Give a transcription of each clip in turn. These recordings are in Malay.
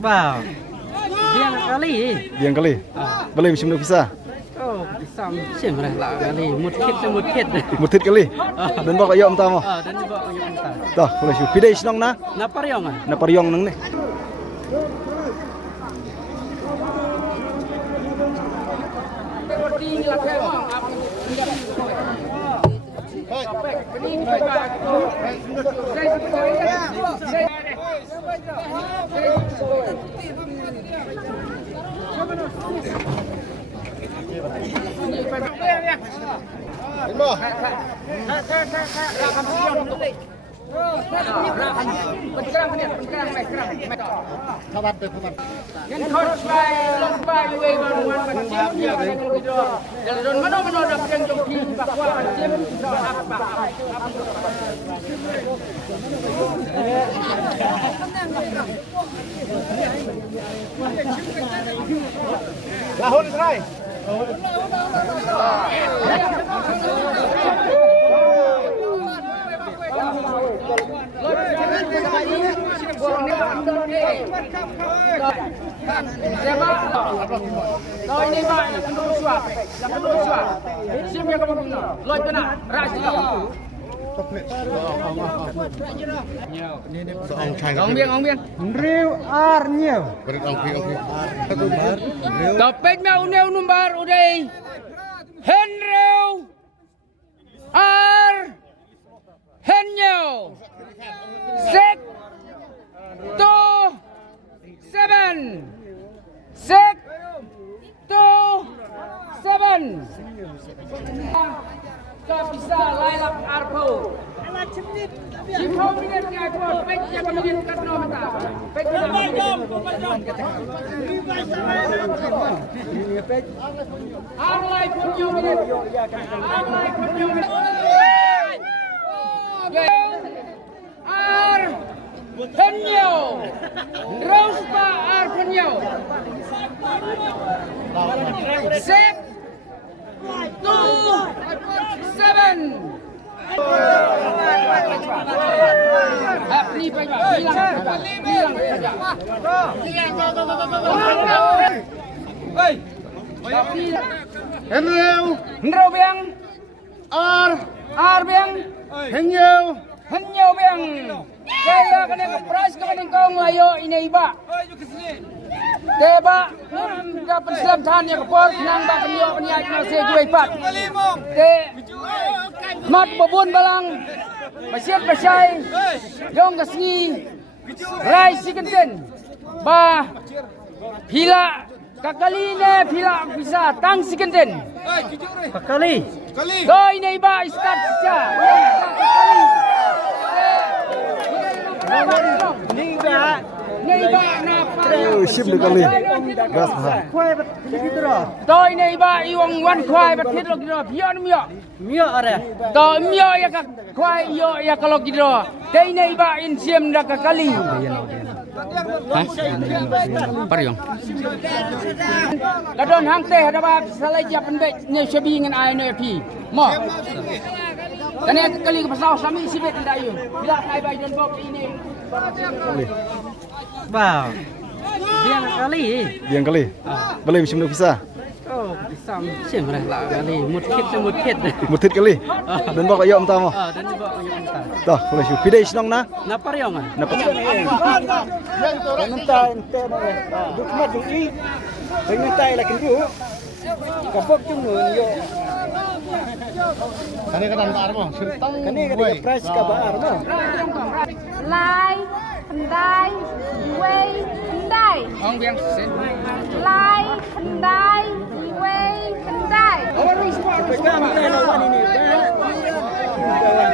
Wow. Biang kali. Boleh macam mana bisa? Oh, sam sim lah kali. Mudkit. Mutit kali. Dan bawa ayam tama. Dan bawa ayam tama. Dah, boleh syu. Pidai senang na? Naparyong ah. Naparyong nang ni. Lahun Israel. Ông biên. Riu ar nhiều. Topek mau neu numbar udah. Henreu ar henyo. Sek to 7. Sek to 7. Tak bisa lailap arpo. Cipau minit ni aku pek yang minit kat nomor tak. Pek Arlai punyo minit. Ar penyo. Rospa ar penyo. Sek to 7. Henreu biang ar biang henyo biang kaya kena kepras kena kau ngayo ini iba teba dapat Islam tahan yang kepor nang bak kenyo niat nasi gue ipat te mat babun balang masyad masyai yong kasngi rai sikenten ba pila kakali ne pila bisa tang sikenten kakali doi ne iba istat sya Neiba na Ship được kali. Gas ha. Tôi neiba iwang wan khoai bat thit lok dro pion mio are to mio ya ka khoai yo ya ka lok dro dei neiba in siem da ka kali Paryong kadon hang teh ada ba salai dia penbe ne sebi ngan ai ne pi mo kane kali ka pasau sami sibet ndayu bila ai bai don bok ini Wow. Biang kali. Boleh macam mana bisa? Oh, sam sim lah kali. Mudkit. Mutit kali. Dan bawa ayam tama. Dan bawa ayam tama. Dah, boleh syu. Pidai senang na? Naparyong ah. Naparyong. Dukmat dui. Pengentai lah kendu. Kapok cungun yo. Kani kan antar mo. Kani kan price ka baar mo. Lai, kendai, wei, kendai. Ông biang sen. Lai, kendai, wei, kendai. Pegang kita lawan ini.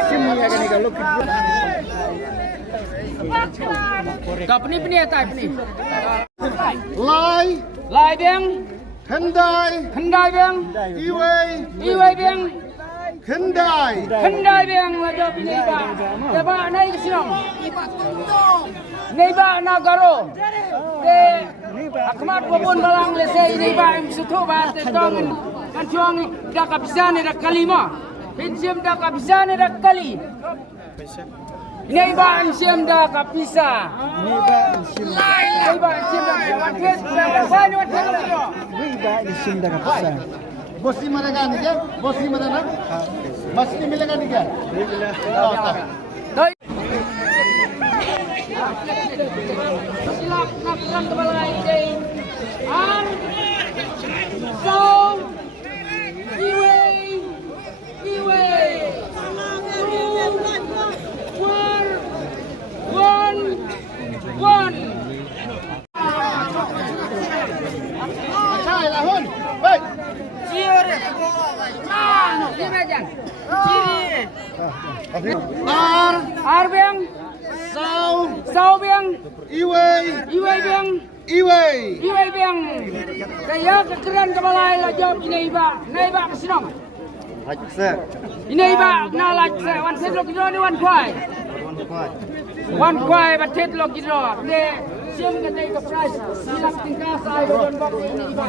Sim ya kan kalau Kau peni atai peni. Lai, biang. Hendai, biang. Iwei biang. Hendai biang wajah peni ba. Teba naik ke sini. Neiba nagaro. Te akmat babun balang lese neiba im sutu ba te tong kan chuang dak kabisane dak kalima. Pinjam dak kabisane dak kali. Ini iba siam dah kapisa. Ni ba isim. Iba siam dah watet. Saya watet lagi. Ni ba isim dah kapsa. Bos lima dah kan dia? Bos lima dah nak? Masih ni milengan dia. Doi. Silap nak perang kepala ini. An. So. Iwe. One. Macam lah Hun. Baik. Ciri. Mana? Di meja. Ciri. Ar biang. Sau biang. Iwei. Iwe biang. Iwe biang. Kaya kekeran kepala lah jawab ini iba. Ini iba kesenong. Ini iba na like saya. Wan set lo kita ni wan kuai. Wan kuai batet lo kita. Ni siam kita ikut price. Silap tingkah saya don bak ini iba.